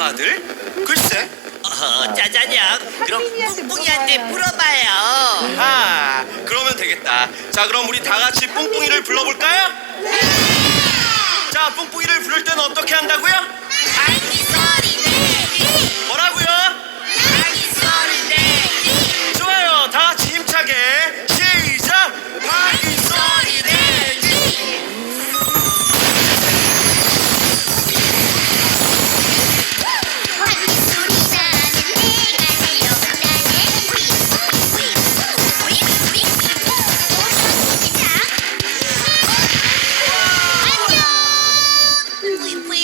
엄마들? 글쎄. 짜자냥. 그럼 뿡뿡이한테 물어봐요. 아, 그러면 되겠다. 자, 그럼 우리 다 같이 뿡뿡이를 불러볼까요? 자, 뿡뿡이를 부를 때는 어떻게 한다고요? 아기 소리 내기. 뭐라고요? 아기 소리 내기. 좋아요. 다 같이 힘차게 시작. 아기 소리 내기. 아기 소리 나는 내가 달려간다네. 안녕. 뿌이뿌이.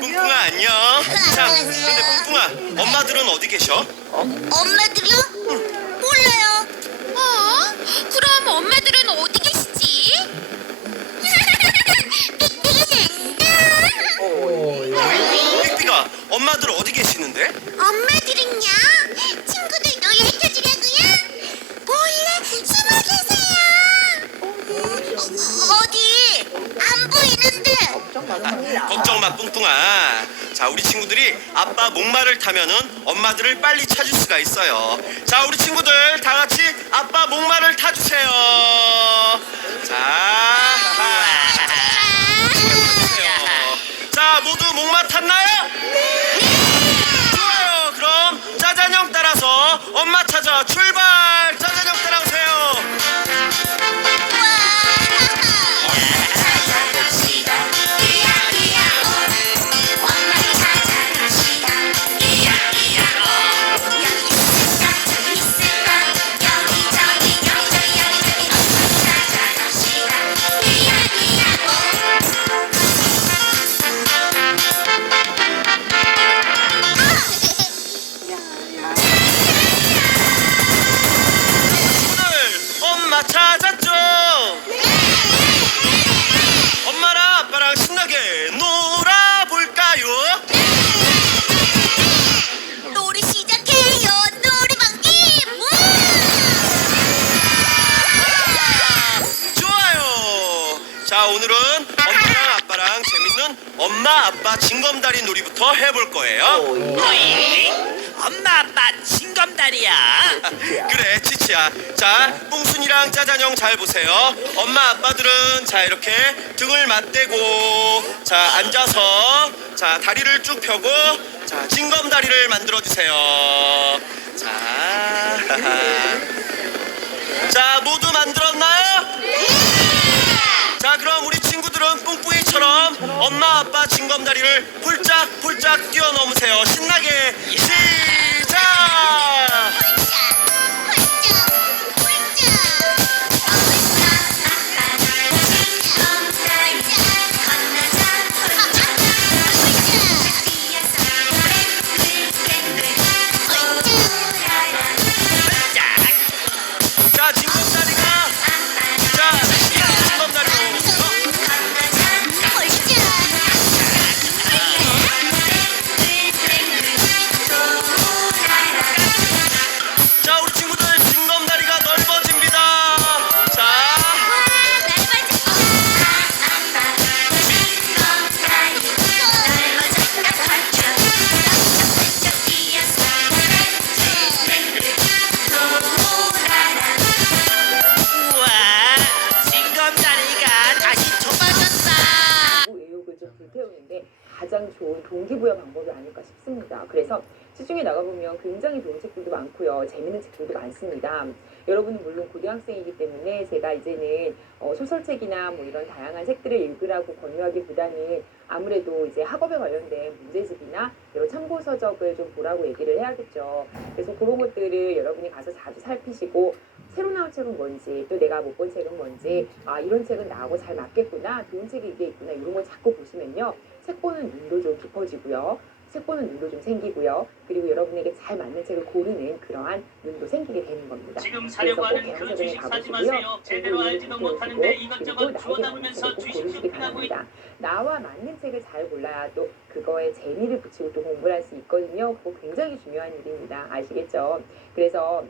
뿡뿡아 안녕. 자, 근데 뿡뿡아, 엄마들은 어디 계셔? 엄마들이요? 몰라요. 그럼 엄마들은 어디 계시지? 삐삐가 엄마들 어디 계시는데? 엄마들은요? 친구들 놀래켜주려고요? 몰래 숨어 계세요. 어디? 안 보이는데. 걱정 마 뿡뿡아. 자, 우리 친구들이 아빠 목마를 타면은 엄마들을 빨리 찾을 수가 있어요. 자, 우리 친구들 다 같이 아빠 목마를 타주세요. 자, 자, 모두 목마 탔나요? 좋아요. 그럼 짜잔형 따라서 엄마 찾아 출발. 짜잔형 따라오세요. 친구들, 엄마 찾았죠? 엄마랑 아빠랑 신나게 놀아볼까요? 놀이 시작해요. 놀이방기. 좋아요. 자, 오늘은 엄마랑 아빠랑 재밌는 엄마 아빠 징검다리 놀이부터 해볼 거예요. 어이? 엄마 아빠 징검다리야. 그래, 치치야. 자, 뿡순이랑 짜잔형 잘 보세요. 엄마 아빠들은 자 이렇게 등을 맞대고 자 앉아서 자 다리를 쭉 펴고 자 징검다리를 만들어 주세요. 자, 자 모두 만들었나요? 자, 그럼 우리 친구들은 뿡뿡이처럼 엄마 아빠 징검다리를 폴짝폴짝 뛰어넘으세요. 신나게 시작. 자, 징검다리가 자, 징검다리로 자, 우리 친구들 징검다리가 넓어집니다. 자, 우와, 징검다리가 다시 좁아졌다. 의욕을 좀 불태우는데 가장 좋은 동기부여 방법이 아닐까 싶습니다. 그래서 시중에 나가보면 굉장히 좋은 책들도 많고요. 재밌는 책들도 많습니다. 여러분은 물론 고등학생이기 때문에 제가 이제는 소설책이나 뭐 이런 다양한 책들을 읽으라고 권유하기보다는 아무래도 이제 학업에 관련된 문제집이나 여러 참고서적을 좀 보라고 얘기를 해야겠죠. 그래서 그런 것들을 여러분이 가서 자주 살피시고 새로 나온 책은 뭔지 또 내가 못 본 책은 뭔지 아 이런 책은 나하고 잘 맞겠구나 좋은 책이 이게 있구나 이런 걸 자꾸 보시면요 책 보는 눈도 좀 깊어지고요 책 보는 눈도 좀 생기고요 그리고 여러분에게 잘 맞는 책을 고르는 그러한 눈도 생기게 되는 겁니다. 지금 사려고 하는 그 주식 사지 마세요. 제대로 알지도 못하는데 이것저것 주워 담으면서 주식 쇼핑하고 있... 나와 맞는 책을 잘 골라야 또 그거에 재미를 붙이고 또 공부를 할 수 있거든요. 그거 굉장히 중요한 일입니다. 아시겠죠? 그래서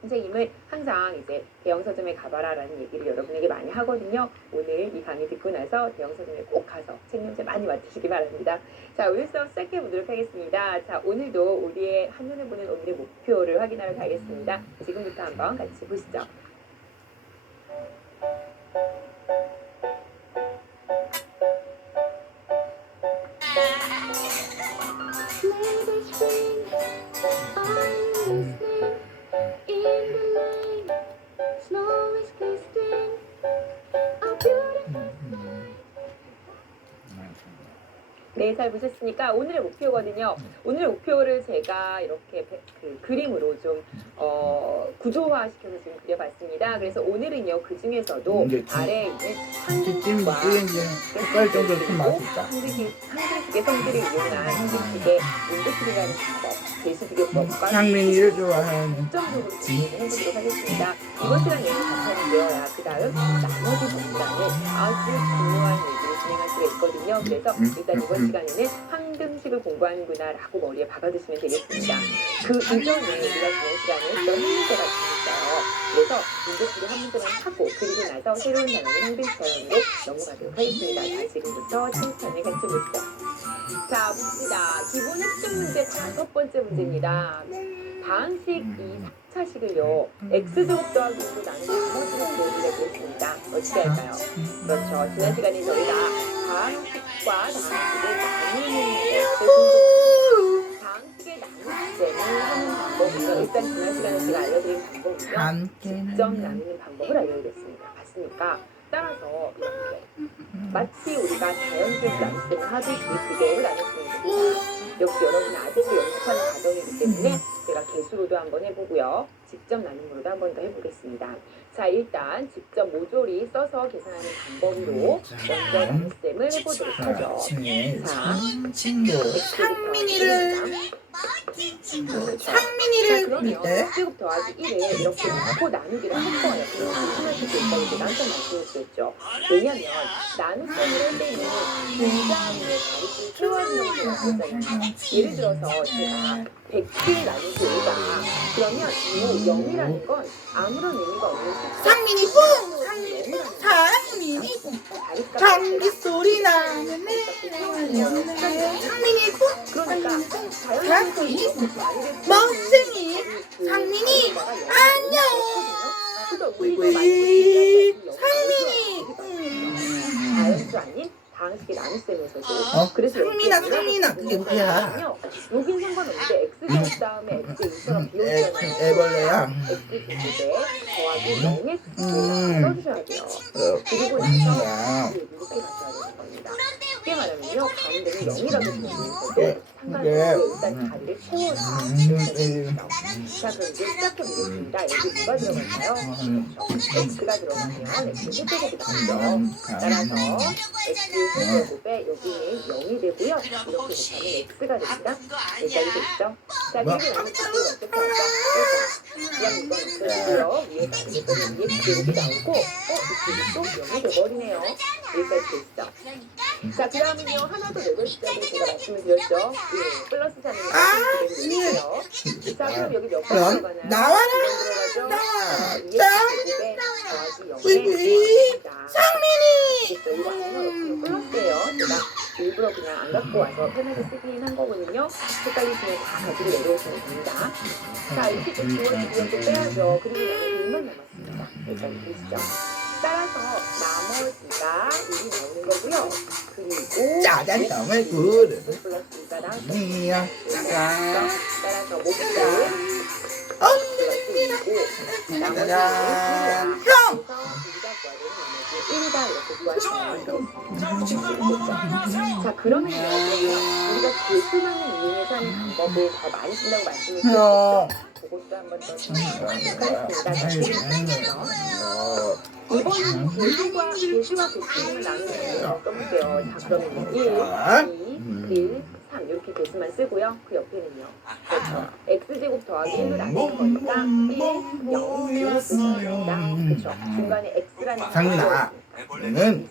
선생님은 항상 이제 대형 서점에 가봐라라는 얘기를 여러분에게 많이 하거든요. 오늘 이 강의 듣고 나서 대형 서점에 꼭 가서 책 냄새 많이 맡으시기 바랍니다. 자, 오늘 수업 시작해 보도록 하겠습니다. 자, 오늘도 우리의 한눈에 보는 오늘의 목표를 확인하러 가겠습니다. 지금부터 한번 같이 보시죠. 네, 잘 보셨으니까 오늘의 목표거든요. 오늘의 목표를 제가 이렇게 그림으로 좀 구조화시켜서 지금 그려봤습니다. 그래서 오늘은요, 그 중에서도 아래에 있는 한글과 헷갈릴 정도로 좀 맛있다. 한글식의 성질을 이용한 한글식의 문제풀이라는 방법, 대수비교법과 상민이를 좋아하는 점적으로 진행을 해보도록 하겠습니다. 이번 시간 내용 자판이 되어야 그 다음 나머지 부분과는 아주 중요한 얘기를 진행할 수가 있거든요. 그래서 일단 이번 시간에는 황금식을 공부하는구나 라고 머리에 박아두시면 되겠습니다. 그 이전에 우리가 지난 시간에 했던 한 문제가 있어요. 그래서 문제풀이 한 문제만 하고 그리고 나서 새로운 단어는 황금식 단어로 넘어가도록 하겠습니다. 자, 지금부터 칭찬을 같이 보시죠. 자, 봅시다. 기본 학습 문제 5번째 문제입니다. 다항식 이 4차식을요, x제곱 더하기 1로 나눈 나머지를 구해주려고 했습니다. 어떻게 할까요? 그렇죠. 지난 시간에 저희가 다항식과 다항식을 나누는 것을 다항식의 나누기를 하는 방법이요. 일단 지난 시간에 제가 알려드린 방법은요, 직접 나누는 방법을 알려드렸습니다. 맞습니까? 따라서 이렇게 마치 우리가 자연수를 나눌 때는 하듯이 그대로 나누시면 됩니다. 역시 여러분 아직도 연습하는 과정이기 때문에 제가 개수로도 한번 해보고요. 직접 나눔으로도 한번 더 해보겠습니다. 자, 일단 직접 모조리 써서 계산하는 방법으로 먼저 나눗셈을 해보도록 하죠. 자, 상민이를 그러면 x제곱 더하기 1을 이렇게 놓고 나누기를 할 거예요. 하나씩 됐다고 제가 한번 말씀드렸죠. 왜냐면 나눗셈을 할 때는 분자의 자리를 세워주는 게 나오잖아요. 예를 들어서 제가 100을 나누기 5다. 그러면 이 0이라는 건 아무런 의미가 없는 숫자. 상민이 뿡! 상민이 뿡! 감기 소리 나는 상민이 뿡! 그러니까 상민이 멋쟁이 상민이 안녕 상민이 자연수 아닌 다항식의 나눗셈에서도 그래서 상민아 그게 뭐야? 여긴 상관없는데 x제곱 다음에 x의 2처럼 비워주잖아요. 애벌레야. x제곱에 더하기 0의 수를 써주셔야 돼요. 그리고 나서 이렇게 가셔야 되는 겁니다. 쉽게 말하면요, 가운데는 0이라고 보면서도 상관없고 일단 자리를 채워서 자, 그럼 이제 시작해보겠습니다. 여기 누가 들어갈까요? 그렇죠. x가 들어가면 x 세제곱이 나오죠. 따라서 x 세제곱에 여기는 0이 되고요. 이렇게 곱하면 x가 됩니다. 여기까지 됐죠? 자, 그리고 나서 x를 어떻게 할까? 그럼 이건 있어주고요. 위에 가르쳤더니 위에 제곱이 나오고 이 제곱도 0이 돼버리네요. 여기까지 됐죠? 자, 그 다음은요, 하나 더 내볼 시점을 제가 말씀을 드렸죠. 예, 플러스 3이 되고요. 자, 그럼 여기 몇 번 들어가나요? 나와라! 나와! 제곱에 더하기 0에 상민이 됐죠? 이거 아니면 플러스예요. 제가 일부러 그냥 안 갖고 와서 편하게 쓰긴 한 거거든요. 헷갈리시면 다 가지고 내려오시면 됩니다. 자, 이렇게 또 지원의 비용도 빼야죠. 그리고 나면 1만 남았습니다. 일단 보시죠. 따라서 나머지가 1이 나오는 거고요. 그리고 짜장면을 그릇 플러스 2가 니야 따라서 목표 짜잔 형! 자, 그러면요, 우리가 개수만을 이용해서 하는 방법을 더 많이 쓴다고 말씀을 드렸죠. 그것도 한번 더 하겠습니다. 이번은 개수와 개수를 나누면 써볼게요. 자, 그러면 1, 2, 1, 3 이렇게 개수만 쓰고요. 그 옆에는요. 그렇죠. x제곱 더하기 1로 나누는 거니까 1, 0 이렇게 쓰시면 됩니다. 그렇죠. 중간에 x라는 상민아 너는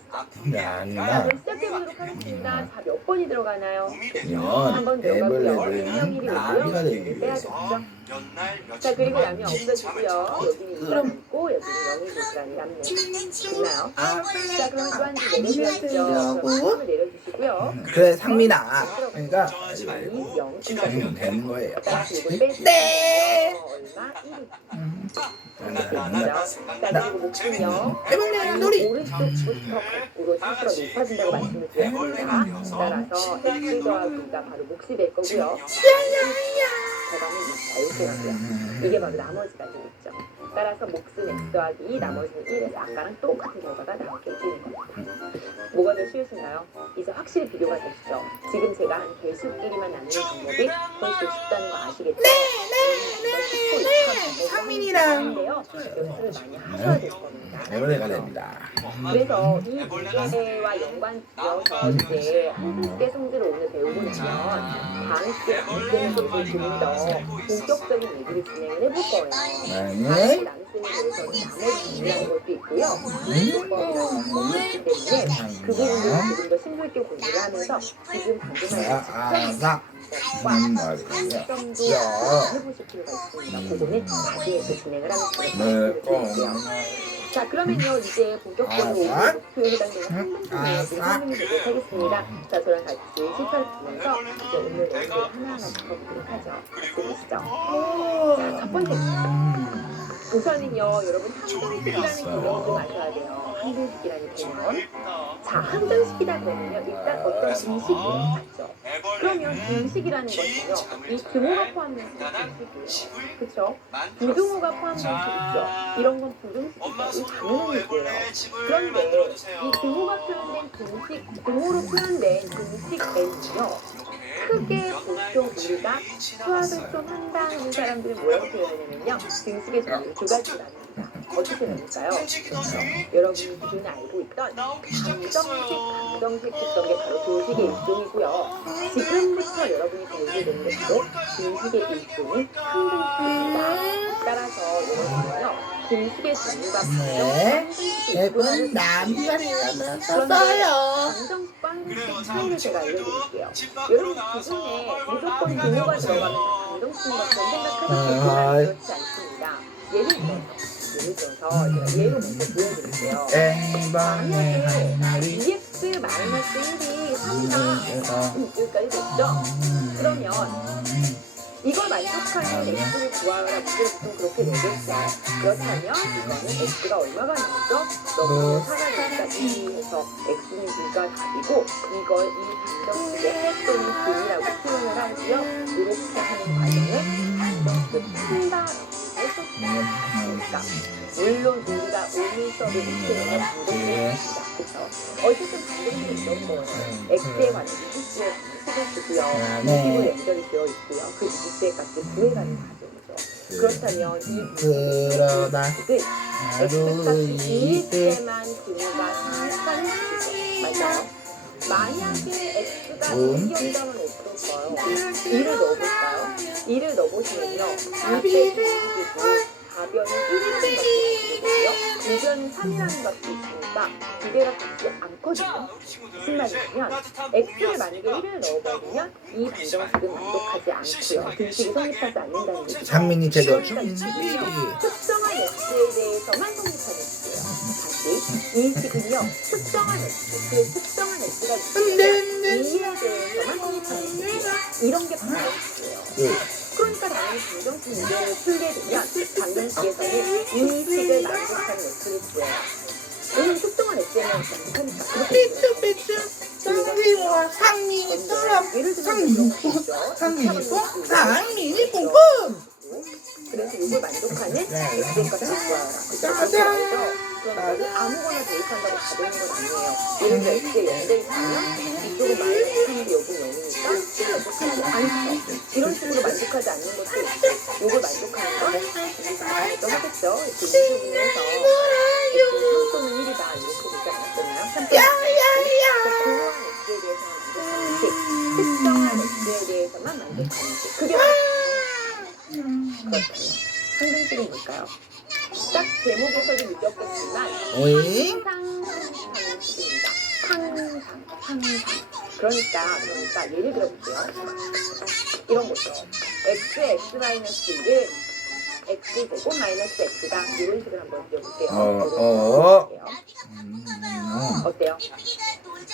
아니야 그럼 시작해보도록 하겠습니다. 자, 몇 번이 들어가나요? 년, 한번 들어가고요. 애벌레는 1명 1이 나비가 오고요. 되기 빼야 위해서 되겠죠? 자, 그리고 남이 없어지고요. 여기는 2가 남고 여기는 0이 고스란히 남네요. 됐나요? 자, 그럼 또 한 줄 내려주셨죠. 그럼 내려주시고요. 그래 상민아. 그러니까 2, 0, 2가 그러면 되는 거예요. 이걸 빼주세요. 네. 얼마? 1. 음. 자, 그리고 목숨요. 해볼래 놀이. 오른쪽부터 거꾸로 스스로 높아진다고 말씀을 드렸습니다. 따라서 X 더하기 2가 바로 몫이 될 거고요. 더가면 자유수라고요. 이게 바로 나머지가 되겠죠. 따라서 몫은 X 더하기 2, 나머지는 1에서 아까랑 똑같은 결과가 나오게 되는 겁니다. 뭐가 더 쉬우신가요? 이제 확실히 비교가 되시죠? 지금 제가 한 개수끼리만 나누는 방법이 훨씬 쉽다는 거 아시겠죠? 상민이랑 연습을 많이 하셔야 될 겁니다. 해볼래가 됩니다. 그래서 이 문제와 연관지어서 이제 한국계 성질을 오늘 배우고 나면 다음 시간에 문제에 대해서 좀 더 본격적인 얘기를 진행을 해볼 거예요. 네. 남쌤에 대해서는 나머지 준비하는 것도 있고요. 문제법이라는 것도 있기 때문에 그 부분을 조금 더 심도 있게 공부를 하면서 지금 방금 하는 나. 점도 해보실 필요가 있습니다. 그거는 나중에 또 진행을 하면서 말씀드릴게요. 자, 그러면요 이제 본격적으로 오늘 목표에 해당되는 한문문을 설명해 보도록 하겠습니다. 자, 저랑 같이 실패를 보면서 이제 오늘 내용들 하나하나 짚어보도록 하죠. 같이 보시죠. 자, 첫 번째 우선은요 여러분 항등식이라는 개념을 좀 아셔야 돼요. 항등식이라는 개념. 자, 항등식이다 그러면요 일단 어떤 음식이 맞죠. 그러면 등식이라는 것은요 이 등호가 포함된 등식이에요. 그렇죠? 부등호가 포함된 등식 있죠. 이런 건 부등식이죠. 이 당연한 얘기예요. 그런데 이 등호가 표현된 등식, 등호로 표현된 등식 N은요 크게 보통 우리가 수학을 좀 한다 하는 사람들이 뭐라고 표현하냐면요 등식의 종류 두 가지를 나눕니다. 어떻게 나눌까요? 여러분이 기존에 알고 있던 감정식 했던 게 바로 도식의 일종이고요. 지금부터 여러분이 배우게 되는 게 바로 등식의 일종인 항등식입니다. 따라서 여러분은요 등식의 종류가 네. 대부분 남편이라면 썼어요. 감정식과 항등식 차이를 제가 알려드릴게요. 여러분 기준에 무조건 등호가 들어가면 감정식인 것처럼 생각하시지만 그렇지 않습니다. 예를 들어서 제가 예로 먼저 보여드릴게요. 땡방의 하늘이 2x 마이너스 1이 3다 여기까지 됐죠? 그러면 이걸 만족하는 x를 구하라 문제를 보통 그렇게 내겠죠. 그렇다면 이거는 x가 얼마가 나오죠? 너무 4가 되니까 2 해서 x는 2가 답이고 이걸 이 방정식의 해 또는 근이라고 표현을 하고요. 이렇게 하는 과정을 방정식을 푼다라고 했었으니까 물론 우리가 오늘 수업을 목표로 방정식입니다. 그렇죠? 어쨌든 방정식이 이런 거예요. x에 관한 미지수의 식을 주고요. 미지수로 연결이 되어 있고요. 그 미지수의 값을 구해가는 과정이죠. 그렇다면 이 그러다 방정식은 x값이 2일 때만 근이가 상하는 식이죠. 맞아요? 만약에 x가 2였다면 어떨까요? 2를 넣어볼까요? 2를 넣어보시면요. 2대 2이고 가변은 1일 때 넣고요. 이변은 3이라는 값이 있으니까 두 개가 같지 않거든요. 무슨 말이냐면 x를 만약에 1을 넣어버리면 이 방정식은 만족하지 않고요. 등식이 성립하지 않는다는 얘기죠. 장민이 제대로 특정한 x에 대해서만 성립하는 식이에요. 다시 이 식은요. 특정한 x, 그 특정한 x가 있으면 2에 대해서만 성립하는 식이에요. 이런 게 방정식이에요. 그러니까 당연히 방정식 문제를 풀게 되면 방정식에서는 이 식을 만족하는 x를 구해요. 왜냐면 특정한 x에만 만족하니까 그렇게 상민이 사람 예를 들면 상민이 뽕 상민이 뽕뽕. 그래서 이걸 만족하는 x의 값을 구하라. 그래서 그럼 너는 아무거나 대입한다고 다 되는 건 아니에요. 예를 들어 x에 0대 있으면 이쪽은 마이너스 3인데 여긴 0이니까 만족하지 않죠. 이런 식으로 만족하지 않는 것도 있고 이걸 만족하는 건 우리가 하겠죠. 이렇게 인수분해해서 x 3 또는 1이다 이렇게 되지 않았었나요? 3 또는 1. 공허한 x에 대해서만 만족하는 식, 특정한 x에 대해서만 만족하는 식. 그게 그렇다면 항등식은 뭘까요? 딱 제목에서도 느꼈겠지만 항상. 그러니까 예를 들어볼게요. 이런 거죠. x(x-1은) x제곱 마이너스 x다. 이런 식으로 한번 그려볼게요. 어때요?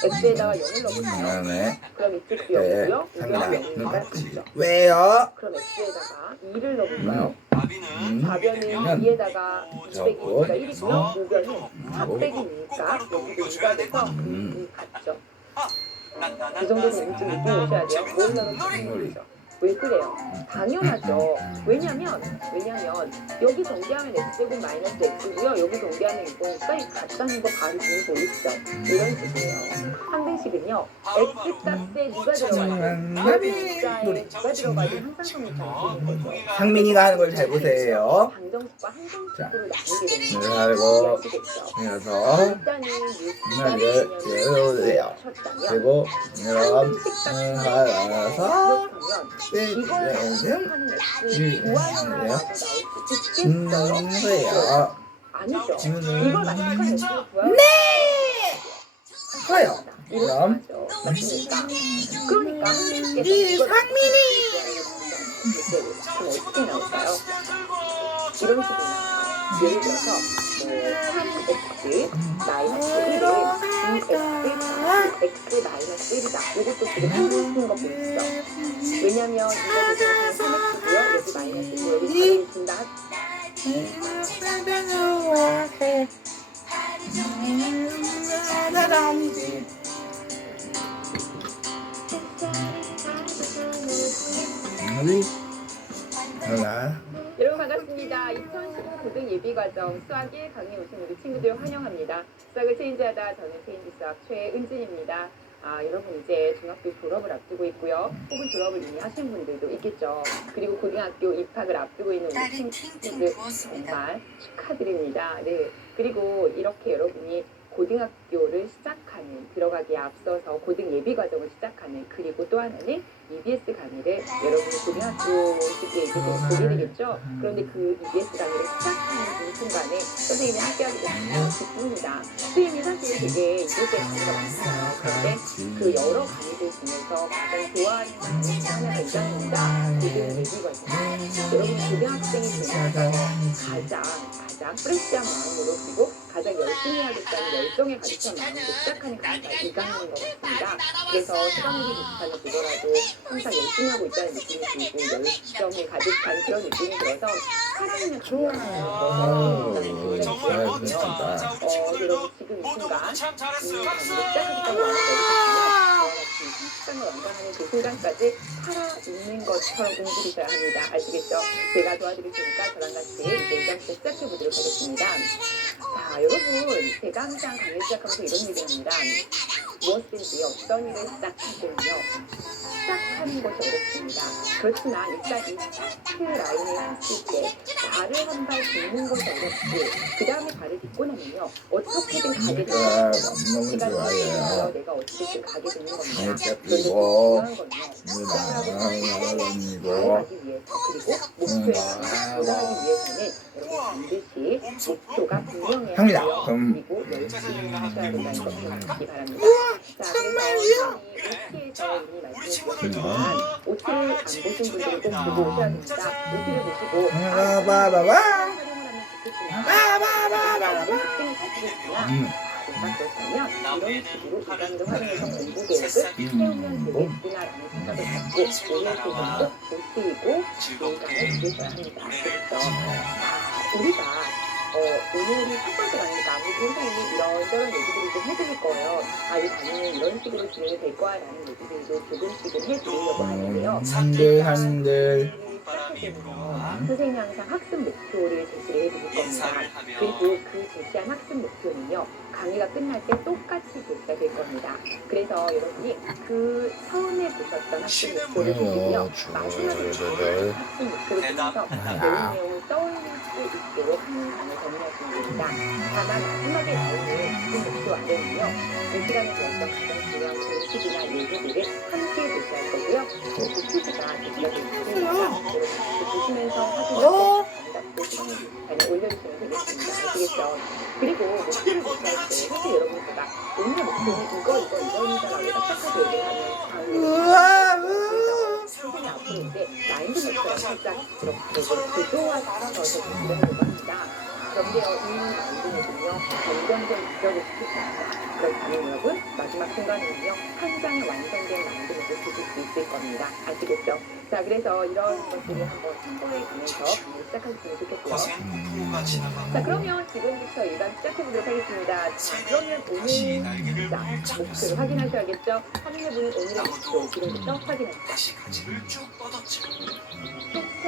x에다가 0을 넣어볼까요? 네. 그럼 이쪽도 0이고요. 갑니다. 여기가 0이니까 왜요? 그럼 x에다가 2를 넣어볼까요? 나비는 가변은 2에다가 2빼기 2가 1이고요. 우변은 4 빼기 2니까 여기도 2가 돼서 2 같죠. 이 정도는 좀 느낌 오셔야 돼요. 뭘 넣으면 모르죠. 왜 그래요? 당연하죠. 왜냐면 여기 전개하면 x제곱 마이너스 x고요. 여기 전개하면 이거니까 이 같다는 거 바로 눈에 보이시죠? 이런 식이에요. 상등식은요. x값에 누가 들어가든 여기 숫자에 누가 들어가든 항상성이 정해지는 거죠. 상민이가 하는 걸 잘 보세요. 방정식과 항등식으로 나누게 되는 네, 거 알고. 이해하시겠죠? 그래서 일단은 하나를 열어주세요. 그리고 이런 하나서 이걸 하는 x 구하여라도 나올 수 있겠어요? 그래요. 아니죠. 음. 이걸 만족한 x 구하여 커요. 이렇게 그럼 하죠. 맞습니까? 그러니까 한민께서 이 이걸 상민이! 그럼 어떻게 나올까요? 이런 식으로 나와요. 예를 들어서 3x 마이너스 1은 2x x 마이너스 1이다. 이것도 지금 한글쓴 거 보이시죠? 왜냐면 이거 대신에 3x고요. 여기 마이너스고 여기 4를 준다. 여러분 반갑습니다. 2015 고등 예비과정 수학 1 강의 오신 우리 친구들 환영합니다. 수학을 체인지하다 저는 체인지 수학 최은진입니다. 여러분 이제 중학교 졸업을 앞두고 있고요. 혹은 졸업을 이미 하신 분들도 있겠죠. 그리고 고등학교 입학을 앞두고 있는 우리 친구들 정말 축하드립니다. 네. 그리고 이렇게 여러분이 고등학교를 시작하는, 들어가기에 앞서서 고등 예비 과정을 시작하는, 그리고 또 하나는 EBS 강의를 여러분이 고등학교 시기에 이제 보게 되겠죠. 그런데 그 EBS 강의를 시작하는 그 순간에 선생님이 함께하게 되면 기쁩니다. 선생님이 사실 되게 EBS 강의가 많잖아요. 그런데 그 여러 강의들 중에서 가장 좋아하는 강의 중 하나가 이 강의입니다. 고등 예비 과정. 여러분 고등학생이 되면서 가장 프레시한 마음으로, 그리고 가장 열심히 하겠다는 열정에 가득한 마음으로 시작하는 강의가 이 강의인 것 같습니다. 그래서 시간이 비슷하면 그거라도 항상 열심히 하고 있다는 느낌이 들고 열정에 가득한 그런 느낌이 들어서 살아있는 강의라는 정말 멋지다. 자, 우리 친구들도 여러분 지금 이 모두 순간 참 이 잘했어요. 강의를 시작하겠다고 하는 이 시간을 완성하는 그 순간까지 살아있는 것처럼 움직이셔야 합니다. 아시겠죠? 제가 도와드릴 테니까 저랑 같이 이제 시작해보도록 하겠습니다. 자, 여러분, 제가 항상 강의 시작하면서 이런 얘기를 합니다. 무엇든지 어떤 일을 시작할 때는요, 시작하는 것이 어렵습니다. 그렇지만 일단 이 스타트 라인에 섰을 때 발을 한 발 딛는 것이 어렵고, 그 다음에 발을 딛고 나면요, 어떻게든 가게 됩니다. 너무 시간이 좋아요. 걸려요. 내가 어떻게든 가게 되는 겁니다. 그런데 그 그리고 중요한 건요, 시작하고 가기 위해서, 그리고 목표에 도달하기 위해서는 여러분 반드시 목표가 분명해야 합니다. 하고요. 그럼 그리고 열심히 하셔야 된다는 것 기억하시기 바랍니다. 자, 그래서 OT에서 이미 말씀드렸지만 OT를 안 보신 분들은 꼭 보고 오셔야 됩니다. OT를 보시고 바바바바. 활용을 하면 좋겠지만 학생이 가지고 있지만 그렇다면 이런 식으로 이 강의를 활용해서 공부 계획을 세우면 되겠구나라는 생각을 갖고 오늘 계획을 꼭 보시고 인강을 들으셔야 합니다. 그렇죠? 우리가 오늘이 첫 번째 강의니까 아무래도 선생님이 이런저런 얘기들을 좀 해드릴 거예요. 이 강의는 이런 식으로 진행이 될 거야 라는 얘기들도 조금씩은 해드리려고 하는데요. 한들 선생님이 항상 학습 목표를 제시를 해드릴 겁니다. 그리고 그 제시한 학습 목표는요, 강의가 끝날 때 똑같이 제시가 될 겁니다. 그래서 여러분이 그 처음에 보셨던 학습 목표를 보시고요, 마지막에 보셨던 학습 목표를 보면서 배운 내용을 떠올릴 수 있도록 하는 강을 정리하시면 됩니다. 다만 마지막에 나오는 학습 목표 아래는요, 이 시간에 배웠던 가장 중요한 공식이나 예제들을 함께 제시할 거고요. 그 퀴즈가 제시가 될 테니까 여러분 보시면서 확인하고 시간을 올려주시면 되겠습니다. 아시겠죠? 그리고 목표를 제시할 때 사실 여러분 제가 오늘의 목표는 이거니다라고 딱딱하게 얘기를 하면 선생님 앞으로인데 마인드맵처럼 살짝 이렇게 구조화시켜서 준비하려고 합니다. 그런데요, 이 마인드맵은요, 점점점 이적을 시키십니다. 그렇다면 여러분, 마지막 순간에는요, 한 장의 완성된 마인드맵을 보실 수 있을 겁니다. 아시겠죠? 자, 그래서 이런 것들을 한번 참고해 가면서 강의를 시작하시면 좋겠고요. 자, 그러면 지금부터 일단 시작해보도록 하겠습니다. 자, 그러면 오늘 자, 목표를 확인하셔야겠죠? 확인해보는 오늘의 목표 지금부터 확인합니다. 다시 가지를 쭉 뻗었죠.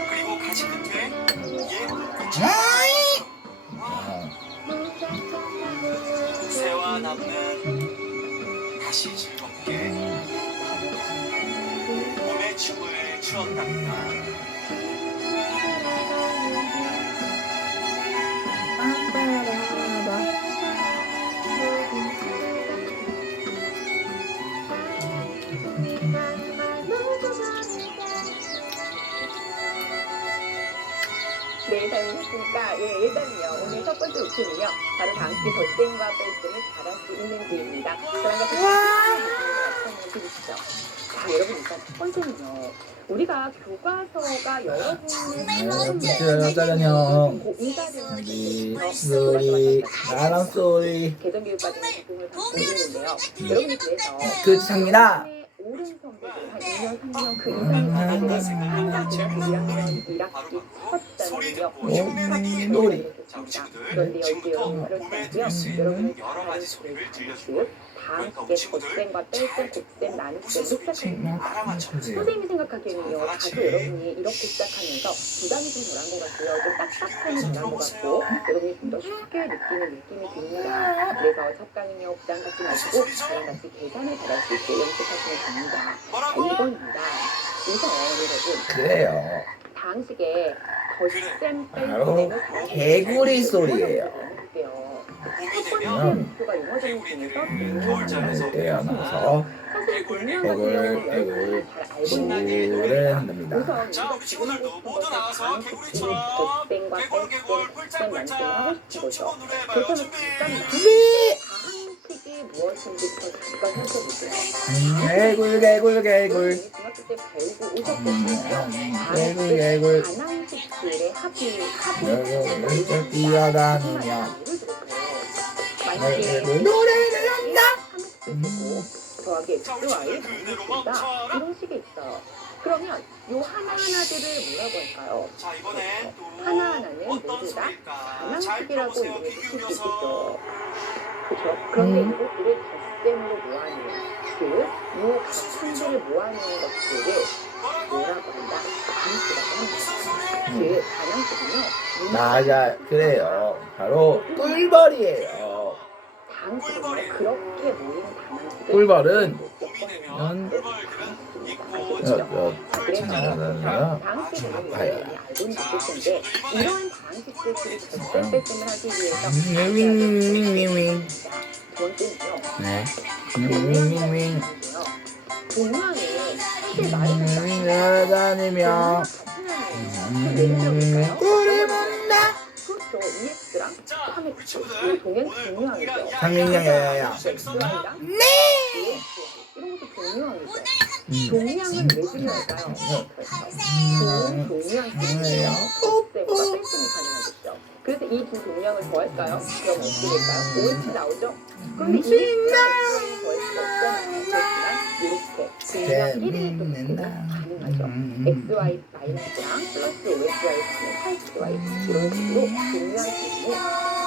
그리고 가지 끝에 새와 남는 다시 즐겁게 몸의 춤을 추었답니다. 네, 잘 보셨습니까? 예, 일단은요, 오늘 첫 번째 목표는요, 바로 당시 덧셈과 뺄셈을 잘할 수 있는 기회입니다. 저랑 같이 해주시죠. 자, 여러분, 일단 첫 번째는요, 우리가 교과서가 여러분의 짜잔형 고의가 되는 소리 나랑 소리 개정교육과정의 적용을 받고 있는데요. 여러분이 그래서 끝입니다. 옳은 성적을 한 2년, 3년 그 이상의 성적을 한학기 1학년 1학기 첫 단위요. 놀이 자, 우리 친구들 그런데 여기 지금부터 여러분 몸에 그렇다고요. 들을 수 있는 여러분은 여러 가지 소리를 들려줄 즉 거예요. 다음 게 덧셈과 뺄셈, 곱셈, 나눗셈 시작합니다. 알아맞혀. 선생님이 생각하기에는요, 다소 여러분이 이렇게 시작하면서 부담이 좀 덜한 것 같고요. 좀 딱딱함이 덜한 것 같고, 여러분이 좀 더 쉽게 느끼는 느낌이 듭니다. 그래서 첫 강은요, 부담 갖지 마시고, 저랑 같이 계산을 잘할 수 있게 연습하시면 됩니다. 자, 뭐라고? 1번입니다. 우선 여러분, 그래요. 방식에 덧셈, 바로 뺄셈을 잘할 수 개구리 있는 소리예요. 해볼게요. 봄이 첫 번째 되면 목표가 영어적인 중에서 겨울잠에서 깨어나서 사실 개굴, 여러분이 잘 알고 있는 개구를 한답니다. 우선 자, 우리 친구들도 모두 나와서 개구리처럼 덧셈과 개굴 뺄셈, 뿔짝뿔짝 하고 싶은 거죠. 춤추고 노래해봐요. 그렇다면 준비. 방식이 무엇인지부터 잠깐 살펴보세요. 개굴 중학교 때 배우고 오셨거든요. 개굴 반항식들의 개굴 뛰어다니며 개굴 노래를 한다. 더하기 xy의 방식이다. 이런 식이 있어요. 그러면 요 하나하나들을 뭐라고 할까요? 자, 이번엔 또 하나하나는 어떤 모두 다 소리일까? 잘 반항식이라고 들어보세요. 이름을 귀 붙일 수 기울여서. 있겠죠. 그렇죠? 그런데 이것들을 덧셈으로 모아놓은 요 값들을 모아놓은 것들을 뭐라고 한다? 반항식이라고 합니다. 그 반항식은요. 맞아, 그래요. 바로 꿀벌이에요. 반항식은요. 그렇게 모인 반항식을 꿀벌은 봄이 되면 꿀벌들은 입고 그래서 방식을 봐요. 알고는 있을 텐데 이러한 방식들끼리 덧셈 뺄셈을 하기 위해서 윙윙윙윙윙. 두 번째는요. 네. 동양의 동양에 사실 말을 날아다니며 예를 들어볼까요? 꿀을 먹나? 그렇죠. EX랑 자, 3X 우리 친구들 동양 오늘 동양이죠. 상민양이야. 네. 이런 것도 동양이죠. 동양은 왜 중요할까요? 좋은 동양이에요. 곱셈과 뺄셈이 가능하겠죠. 그래서 이 두 동양을 더할까요? 그럼 어떻게 될까요? OX 나오죠? 그런데 이 동양을 더할 수 없지만 이렇게 동양 1을 또 가능하죠. XY 마이너스랑 플러스 OXY 가는 8XY 이런 식으로 동양 기준에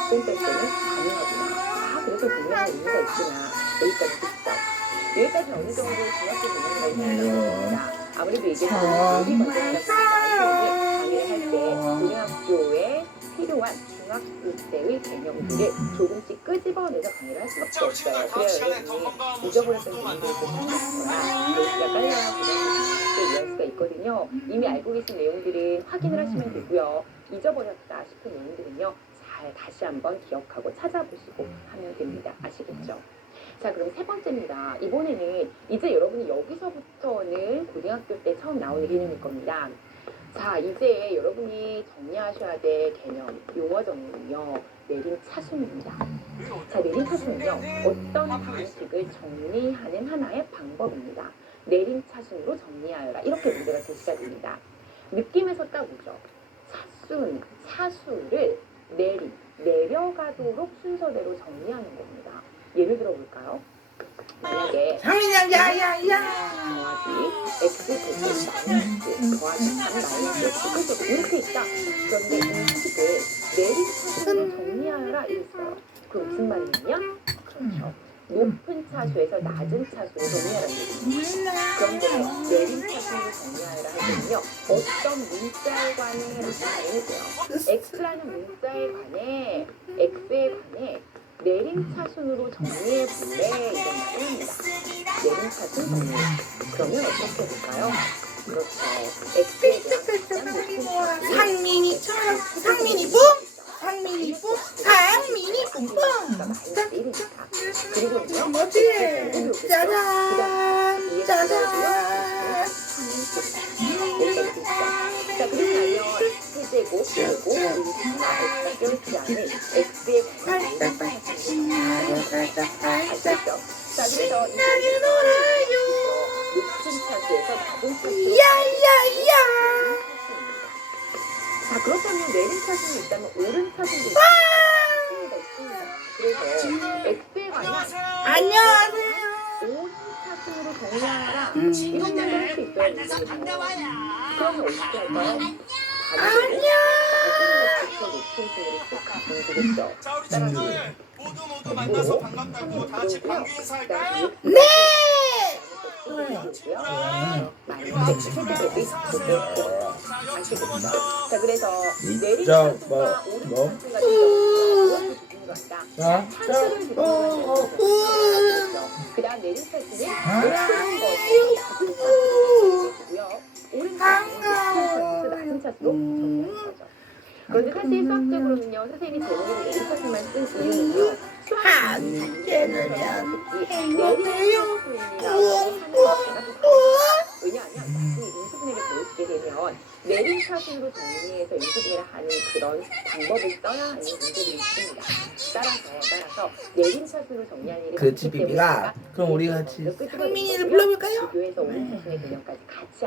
뺄셈은 가능하구나. 아, 그래서 동양의 의미가 있구나. 여기까지 듣죠. 여기까지 어느 정도 중학교 동영상을 보여드렸습니다. 아무래도 이게 우리 먼저 강의를 할 때 고등학교에 필요한 중학교 때의 개념들을 조금씩 끄집어내서 강의를 할 수밖에 없어요. 그래야 여러분이 잊어버렸던 부분들을 또 생각하거나 베이스가 깔려야 고등학교 이해할 수가 있거든요. 이미 알고 계신 내용들은 확인을 하시면 되고요. 잊어버렸다 싶은 내용들은요. 잘 다시 한번 기억하고 찾아보시고 하면 됩니다. 아시겠죠? 자, 그럼 세 번째입니다. 이번에는 이제 여러분이 여기서부터는 고등학교 때 처음 나오는 개념일 겁니다. 자, 이제 여러분이 정리하셔야 될 개념, 용어 정리는요. 내림차순입니다. 자, 내림차순은요. 어떤 방식을 정리하는 하나의 방법입니다. 내림차순으로 정리하여라. 이렇게 문제가 제시가 됩니다. 느낌에서 딱 오죠. 사수를 내려가도록 순서대로 정리하는 겁니다. 예를 들어 볼까요? 만약에 상민이야, 야야야. 더하기 x 제곱 마이너스 더하기 3 마이너스 x 제곱 이렇게 있다. 그런데 이 식을 내림차순으로 정리하여라 이랬어요. 그 무슨 말이냐? 그렇죠. 높은 차수에서 낮은 차수로 정리하라는 얘기입니다. 그런데 내림차순으로 정리하여라 할 때는요. 어떤 문자에 관해 무슨 말을 해줘요. x라는 문자에 관해 x에 관해 내림차순으로 정리해 볼래 이런 말을 합니다. 내림차순 정리. 그러면 어떻게 될까요? 그렇죠. x에 대한 가장 높은 차수. 상민이처럼 상민이 뿡, 상민이 뿡, 상민이 뿡뿡. 그리고요. 뭐지? 짜잔, 짜잔. 자, 그리고 나면 세제곱, 제곱, 그리고 않은 x의 아시죠? 자, 그래서 나를 놀아요. 높은 차수에서 낮은 차수로 야야야. 자, 그렇다면 내림 차순이 있다면 오른 차순도 있습니다. 그래서 x에 관한 안녕하세요. 오른 차순으로 정리하라 이런 말을 할 수 있어요. 만나서 반가워요. 그러면 어떻게 할까요? 안녕. 낮은 것부터 높은 순으로 쭉 가면 되겠죠. 자 우리 친구들 모두 만나서 반갑다고 다 같이 방귀 인사할까요? 네. 자, 그래서 내림 자, 차수가 오른 뭐? 차수 같은 경우는 두는 것이다. 자, 차수를 두는 것이죠. 그다음 내림 차수는 높은 것이 고요 오른 차수는 높은 차수, 낮은 차수로 정리하는 거죠. 그런데 사실 수학적으로는요, 선생님이 제목으로 내림 차수만 쓴 이유는요, 함께는 내림 왜냐하면 나중에 인수분해를 배우시게 되면 내림 차순으로 정리해서 인수분해를 하는 그런 방법을 써야 하는 문제들이 있습니다. 따라서 내림 차순으로 정리하는 일이 그렇지, 많기 때문에 비비가. 그럼 우리 같이 먼저 끄집어낸 상민이를 거고요. 불러볼까요? 비교해서 오른 차순의 개념까지 같이